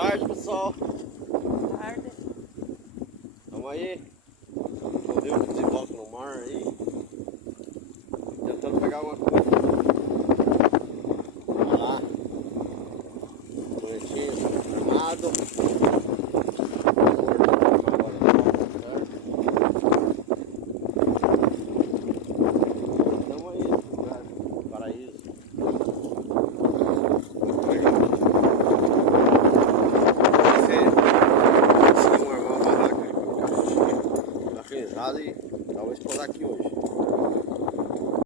tarde, pessoal. Boa tarde. Vamos aí. Choveu de volta no mar aí. Tentando pegar alguma coisa. Vamos lá. Bonitinho, armado. Estamos aí, lugar, paraíso. Conseguimos armar uma barraca aí pra ficar e talvez pousar aqui hoje.